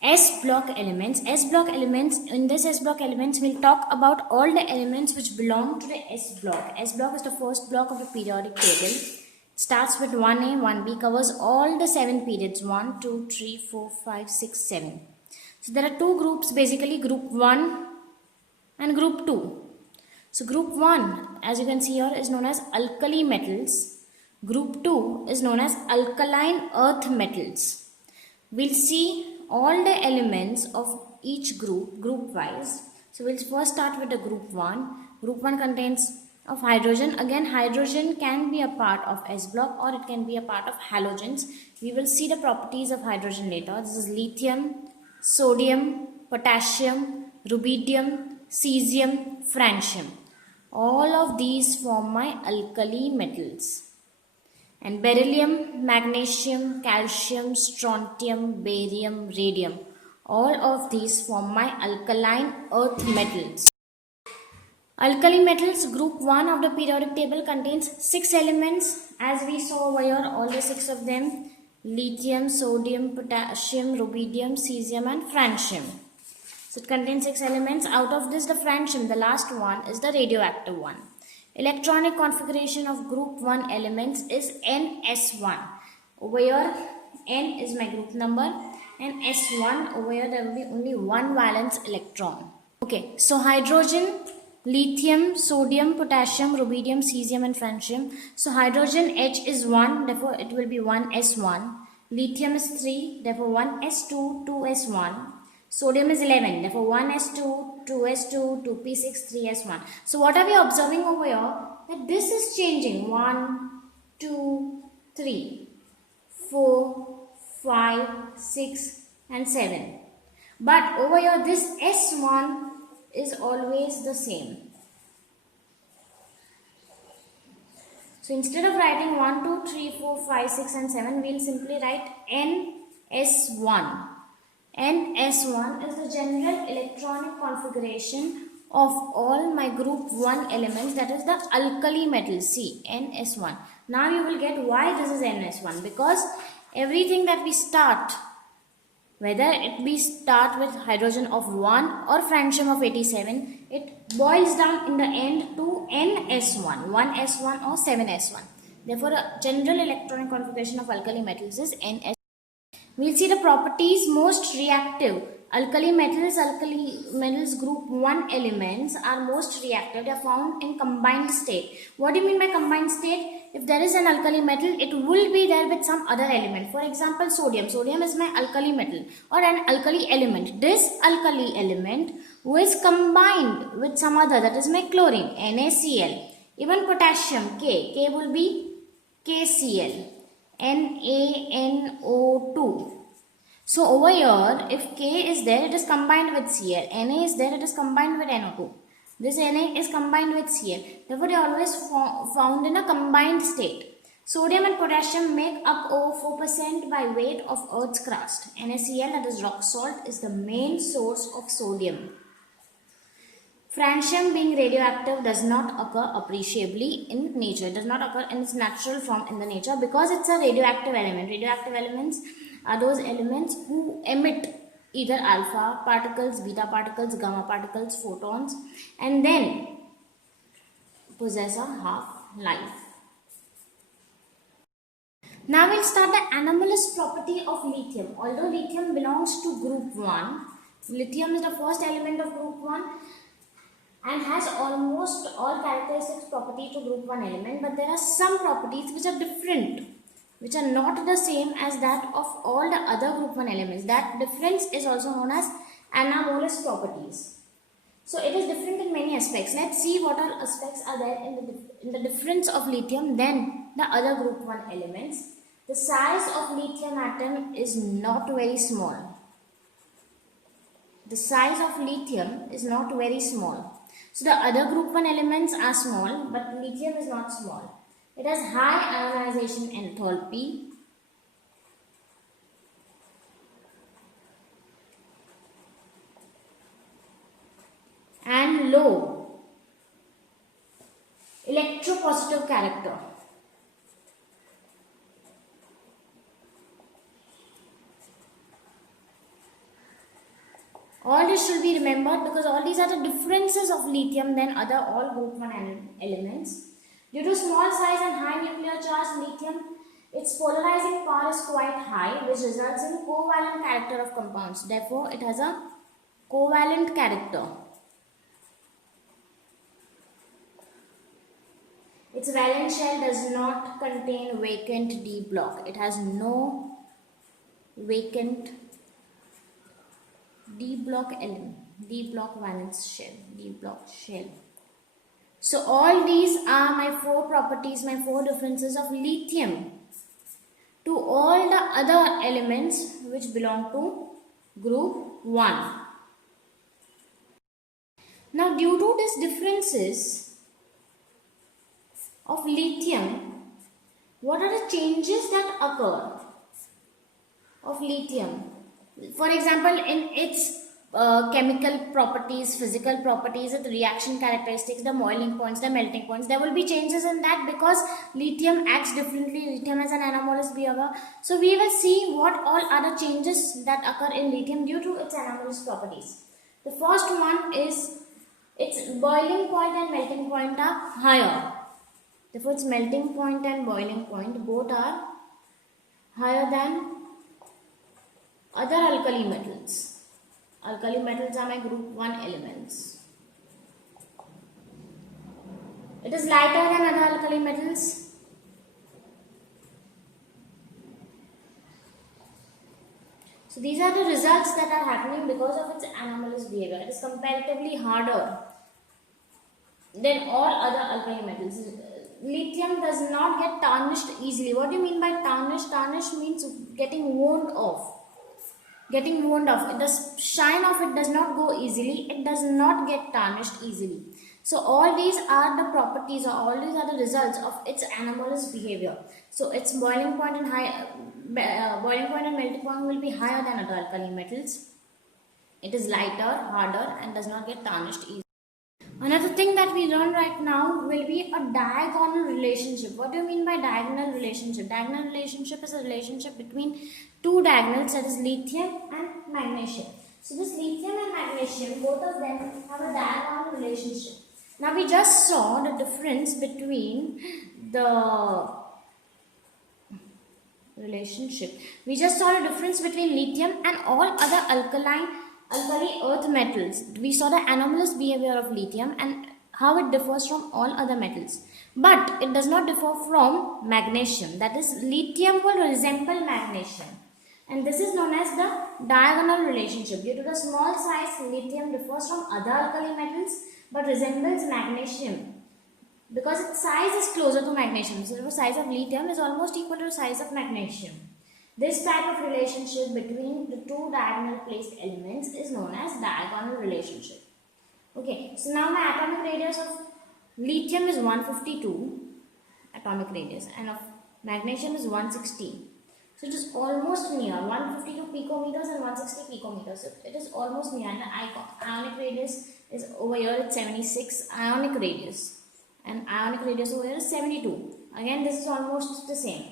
S block elements. S block elements, in this S block elements, we'll talk about all the elements which belong to the S block. S block is the first block of the periodic table. Starts with 1A, 1B, covers all the 7 periods, 1, 2, 3, 4, 5, 6, 7. So there are two groups, basically group 1 and group 2. So group 1, as you can see here, is known as alkali metals. Group 2 is known as alkaline earth metals. We'll see all the elements of each group wise. So we'll first start with the group 1. Group 1 contains of hydrogen. Again, hydrogen can be a part of S block or it can be a part of halogens. We will see the properties of hydrogen later. This is lithium, sodium, potassium, rubidium, cesium, francium. All of these form my alkali metals. And beryllium, magnesium, calcium, strontium, barium, radium. All of these form my alkaline earth metals. Alkali metals group 1 of the periodic table contains 6 elements, as we saw over here, all the 6 of them: lithium, sodium, potassium, rubidium, cesium and francium. So it contains 6 elements. Out of this, the francium, the last one, is the radioactive one. Electronic configuration of group 1 elements is NS1. Over here, N is my group number, and S1, over here there will be only one valence electron. Okay, so hydrogen, lithium, sodium, potassium, rubidium, cesium and francium. So hydrogen H is 1, therefore it will be 1s1. Lithium is 3, therefore 1s2, 2s1. Sodium is 11, therefore 1s2, 2s2, 2p6, 3s1. So what are we observing over here? That this is changing. 1, 2, 3, 4, 5, 6 and 7. But over here this S1 is always the same. So instead of writing 1, 2, 3, 4, 5, 6 and 7, we will simply write NS1. NS1 is the general electronic configuration of all my group 1 elements, that is the alkali metals. See, NS1. Now you will get why this is NS1, because everything that we start, whether it be start with hydrogen of 1 or francium of 87, it boils down in the end to NS1, 1s1 or 7s1. Therefore, a general electronic configuration of alkali metals is NS1. We'll see the properties. Most reactive. Alkali metals group 1 elements are most reactive. They are found in combined state. What do you mean by combined state? If there is an alkali metal, it will be there with some other element. For example, sodium. Sodium is my alkali metal or an alkali element. This alkali element is combined with some other, that is my chlorine, NaCl. Even potassium, K will be KCl. NaNO2. So over here, if K is there, it is combined with Cl. Na is there, it is combined with NO2. This Na is combined with Cl. Therefore, they are always found in a combined state. Sodium and potassium make up over 4% by weight of Earth's crust. NaCl, that is rock salt, is the main source of sodium. Francium, being radioactive, does not occur appreciably in nature. It does not occur in its natural form in the nature because it's a radioactive element. Radioactive elements are those elements who emit either alpha particles, beta particles, gamma particles, photons, and then possess a half-life. Now we'll start the anomalous property of lithium. Although lithium belongs to group 1, lithium is the first element of group 1 and has almost all characteristics property to group 1 element, but there are some properties which are different, which are not the same as that of all the other group 1 elements. That difference is also known as anomalous properties. So it is different in many aspects. Let's see what all aspects are there in the difference of lithium than the other group 1 elements. The size of lithium atom is not very small. The size of lithium is not very small. So the other group 1 elements are small, but lithium is not small. It has high ionization enthalpy. And low electropositive character. All this should be remembered because all these are the differences of lithium than other all group 1 elements. Due to small size and high nuclear charge, lithium, its polarizing power is quite high, which results in covalent character of compounds. Therefore, it has a covalent character. Its valence shell does not contain vacant d block. It has no vacant d block element, d block valence shell, d block shell. So all these are my 4 properties, my 4 differences of lithium to all the other elements which belong to group 1. Now, due to these differences of lithium, what are the changes that occur of lithium? For example, in its chemical properties, physical properties, the reaction characteristics, the boiling points, the melting points, there will be changes in that because lithium acts differently. Lithium has an anomalous behavior. So we will see what all are the changes that occur in lithium due to its anomalous properties. The first one is its boiling point and melting point are higher. Therefore, its melting point and boiling point both are higher than other alkali metals. Alkali metals are my group 1 elements. It is lighter than other alkali metals. So these are the results that are happening because of its anomalous behavior. It is comparatively harder than all other alkali metals. Lithium does not get tarnished easily. What do you mean by tarnish? Tarnish means getting worn off. Getting worn off. The shine of it does not go easily. It does not get tarnished easily. So all these are the properties, or all these are the results of its anomalous behavior. So its boiling point and melting point will be higher than other alkali metals. It is lighter, harder, and does not get tarnished easily. Another thing that we learn right now will be a diagonal relationship. What do you mean by diagonal relationship? Diagonal relationship is a relationship between 2 diagonals, that is lithium and magnesium. So this lithium and magnesium, both of them have a diagonal relationship. Now we just saw the difference between the relationship. We just saw the difference between lithium and all other alkali earth metals. We saw the anomalous behavior of lithium and how it differs from all other metals. But it does not differ from magnesium. That is, lithium will resemble magnesium. And this is known as the diagonal relationship. Due to the small size, lithium differs from other alkali metals but resembles magnesium because its size is closer to magnesium. So the size of lithium is almost equal to the size of magnesium. This type of relationship between the 2 diagonal placed elements is known as diagonal relationship. Okay, so now my atomic radius of lithium is 152 atomic radius and of magnesium is 160. So it is almost near, 152 picometers and 160 picometers. So it is almost near, and the ionic radius is over here at 76 ionic radius, and ionic radius over here is 72. Again, this is almost the same.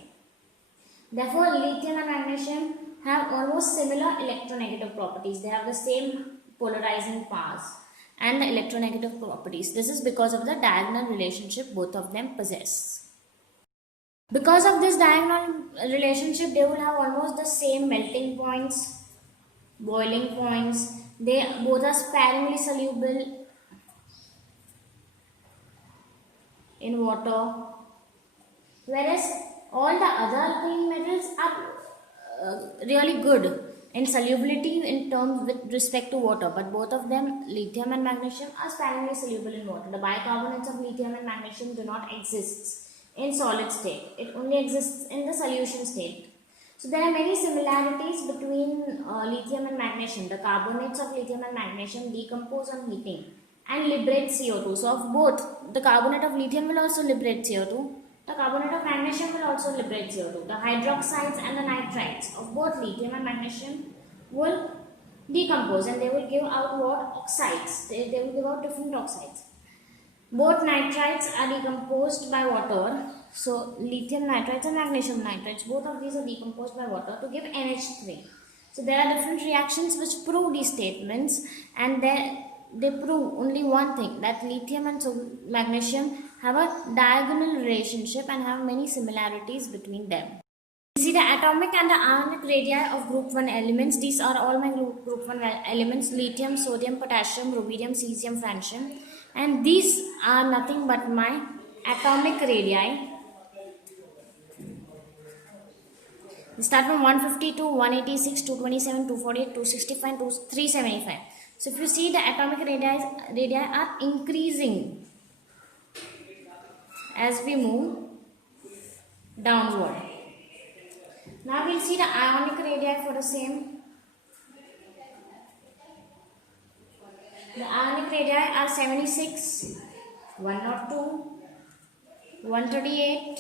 Therefore, lithium and magnesium have almost similar electronegative properties. They have the same polarizing powers and the electronegative properties. This is because of the diagonal relationship both of them possess. Because of this diagonal relationship, they will have almost the same melting points, boiling points. They both are sparingly soluble in water, whereas all the other alkali metals are really good in solubility in terms with respect to water, but both of them, lithium and magnesium, are sparingly soluble in water. The bicarbonates of lithium and magnesium do not exist in solid state. It only exists in the solution state. So there are many similarities between lithium and magnesium. The carbonates of lithium and magnesium decompose on heating and liberate CO2. So of both, the carbonate of lithium will also liberate CO2. The carbonate of magnesium will also liberate CO2. The hydroxides and the nitrites of both lithium and magnesium will decompose and they will give out what? Oxides. They will give out different oxides. Both nitrites are decomposed by water. So lithium nitrites and magnesium nitrites, both of these are decomposed by water to give NH3. So there are different reactions which prove these statements, and they prove only one thing, that lithium and magnesium have a diagonal relationship and have many similarities between them. You see the atomic and the ionic radii of group 1 elements. These are all my group 1 elements: lithium, sodium, potassium, rubidium, cesium, francium. And these are nothing but my atomic radii. We start from 152, 186, 227, 248, 265, 375. So if you see, the atomic radii are increasing as we move downward. Now we'll see the ionic radii for the same. The ionic radii are 76, 102, 138,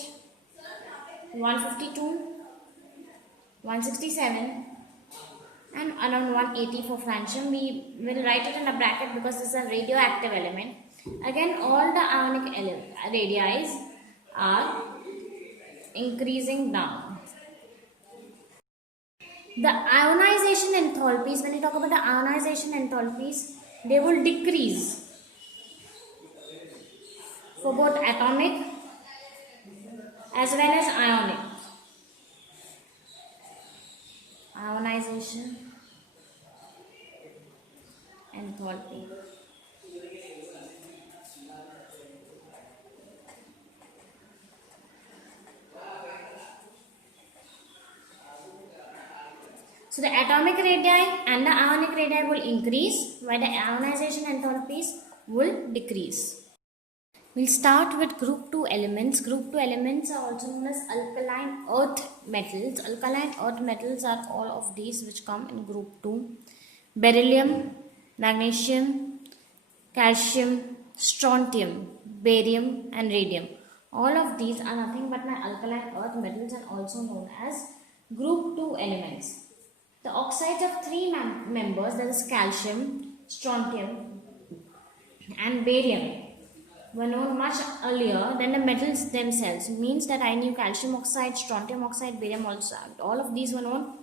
152, 167 and around 180 for francium. We will write it in a bracket because this is a radioactive element. Again, all the ionic radii are increasing down. The ionization enthalpies, when you talk about the ionization enthalpies, they will decrease for both atomic as well as ionic. Ionization enthalpy. So the atomic radii and the ionic radii will increase, while the ionization enthalpies will decrease. We'll start with group 2 elements. Group 2 elements are also known as alkaline earth metals. Alkaline earth metals are all of these which come in group 2. Beryllium, magnesium, calcium, strontium, barium and radium. All of these are nothing but my alkaline earth metals and also known as group 2 elements. The oxides of three members, that is calcium, strontium and barium, were known much earlier than the metals themselves. Means that I knew calcium oxide, strontium oxide, barium oxide. All of these were known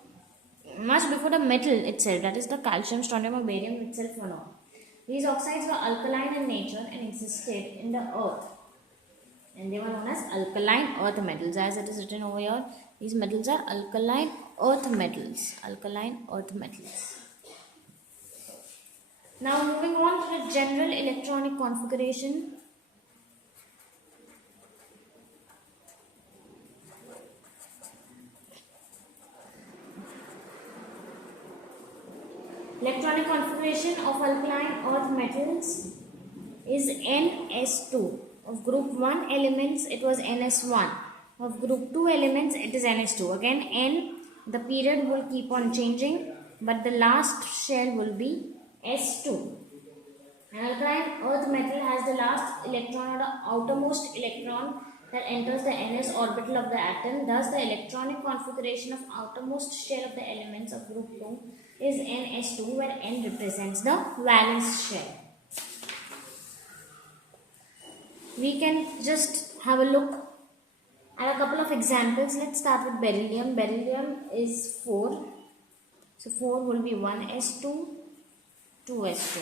much before the metal itself, that is the calcium, strontium or barium itself were known. These oxides were alkaline in nature and existed in the earth. And they were known as alkaline earth metals. As it is written over here, these metals are alkaline earth metals. Alkaline earth metals. Now moving on to the general electronic configuration. Electronic configuration of alkaline earth metals is NS2. Of group 1 elements, it was NS1. Of group 2 elements, it is NS2. Again, N, the period will keep on changing, but the last shell will be S2. An alkaline earth metal has the last electron or the outermost electron that enters the NS orbital of the atom. Thus, the electronic configuration of outermost shell of the elements of group 2 is NS2, where N represents the valence shell. We can just have a look at a couple of examples. Let's start with beryllium. Beryllium is 4. So 4 will be 1s2, 2s2.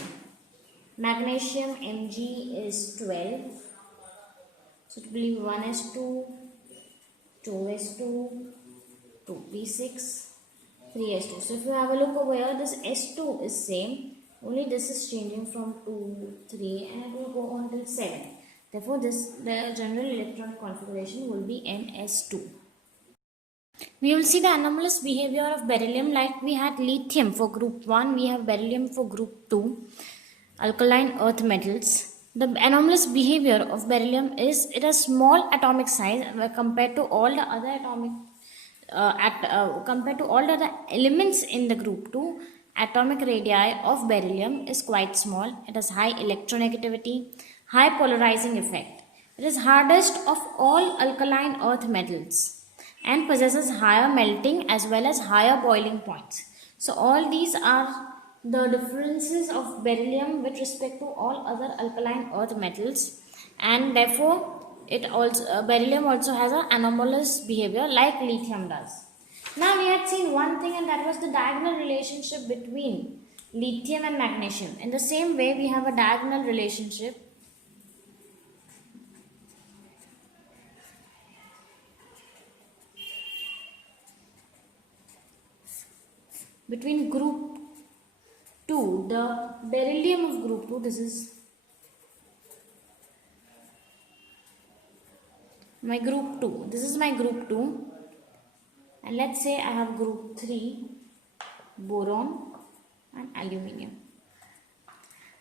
Magnesium Mg is 12. So it will be 1s2, 2s2, 2p6, 3s2. So if you have a look over here, this s2 is same. Only this is changing from 2, 3 and it will go on till 7. Therefore, the general electronic configuration will be NS2. We will see the anomalous behavior of beryllium. Like we had lithium for group 1, we have beryllium for group 2, alkaline earth metals. The anomalous behavior of beryllium is it has small atomic size compared to all the other compared to all the other elements in the group 2. Atomic radii of beryllium is quite small. It has high electronegativity, high polarizing effect. It is hardest of all alkaline earth metals and possesses higher melting as well as higher boiling points. So all these are the differences of beryllium with respect to all other alkaline earth metals, and therefore it also beryllium also has an anomalous behavior like lithium does. Now we had seen one thing, and that was the diagonal relationship between lithium and magnesium. In the same way, we have a diagonal relationship between group 2, the beryllium of group 2, this is my group 2, this is my group 2, and let's say I have group 3, boron and aluminium.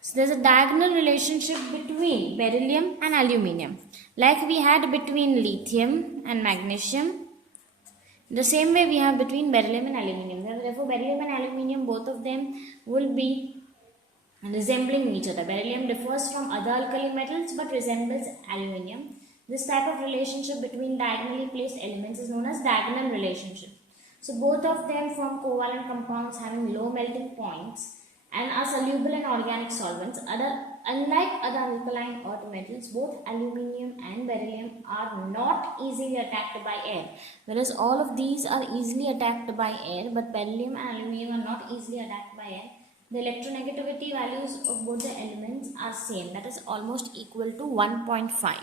So there's a diagonal relationship between beryllium and aluminium, like we had between lithium and magnesium. The same way we have between beryllium and aluminium. Therefore, beryllium and aluminium, both of them will be resembling each other. Beryllium differs from other alkali metals but resembles aluminium. This type of relationship between diagonally placed elements is known as diagonal relationship. So both of them form covalent compounds having low melting points and are soluble in organic solvents. Unlike other alkaline earth metals, both aluminium and beryllium are not easily attacked by air. Whereas all of these are easily attacked by air, but beryllium and aluminium are not easily attacked by air. The electronegativity values of both the elements are same, that is almost equal to 1.5.